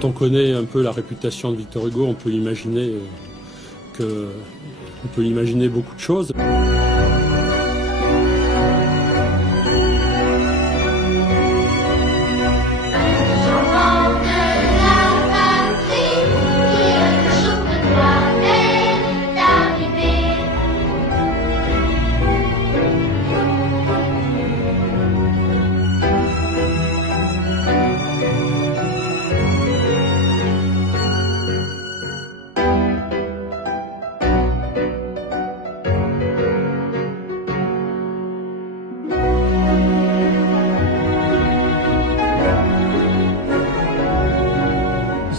Quand on connaît un peu la réputation de Victor Hugo, on peut imaginer beaucoup de choses.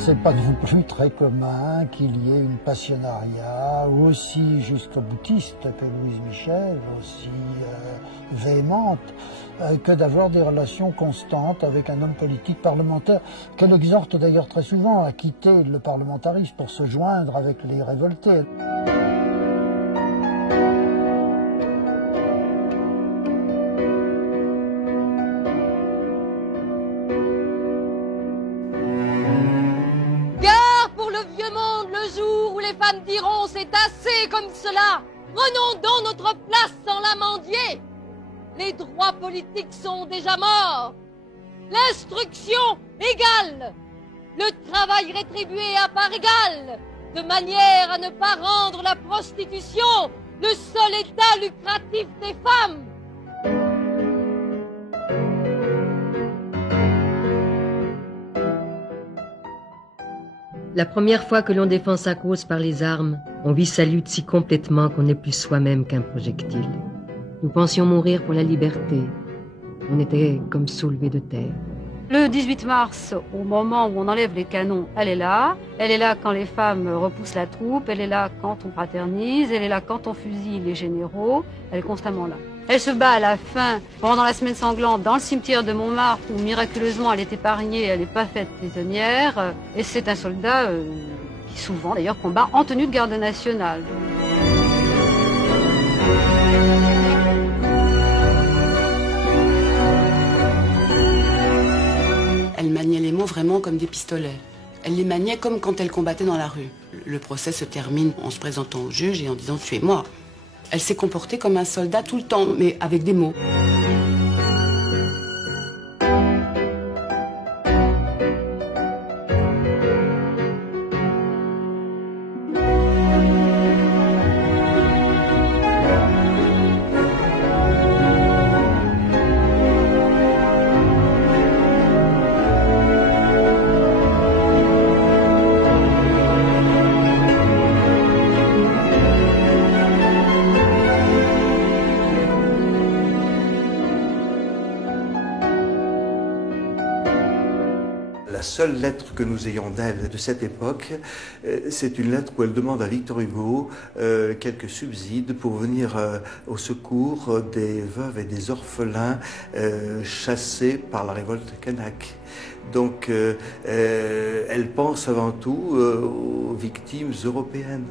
C'est pas non plus très commun qu'il y ait une passionnariat aussi jusqu'au boutiste que Louise Michel, aussi véhémente, que d'avoir des relations constantes avec un homme politique parlementaire, qu'elle exhorte d'ailleurs très souvent à quitter le parlementarisme pour se joindre avec les révoltés. Les femmes diront c'est assez comme cela. Prenons donc notre place sans la mendier. Les droits politiques sont déjà morts. L'instruction égale. Le travail rétribué à part égale. De manière à ne pas rendre la prostitution le seul état lucratif des femmes. La première fois que l'on défend sa cause par les armes, on vit sa lutte si complètement qu'on n'est plus soi-même qu'un projectile. Nous pensions mourir pour la liberté. On était comme soulevés de terre. Le 18 mars, au moment où on enlève les canons, elle est là. Elle est là quand les femmes repoussent la troupe. Elle est là quand on fraternise. Elle est là quand on fusille les généraux. Elle est constamment là. Elle se bat à la fin, pendant la semaine sanglante, dans le cimetière de Montmartre, où miraculeusement elle est épargnée, elle n'est pas faite prisonnière. Et c'est un soldat qui souvent d'ailleurs combat en tenue de garde nationale. Elle maniait les mots vraiment comme des pistolets. Elle les maniait comme quand elle combattait dans la rue. Le procès se termine en se présentant au juge et en disant « tuez-moi ». Elle s'est comportée comme un soldat tout le temps, mais avec des mots. La seule lettre que nous ayons d'elle de cette époque, c'est une lettre où elle demande à Victor Hugo quelques subsides pour venir au secours des veuves et des orphelins chassés par la révolte kanak. Donc elle pense avant tout aux victimes européennes.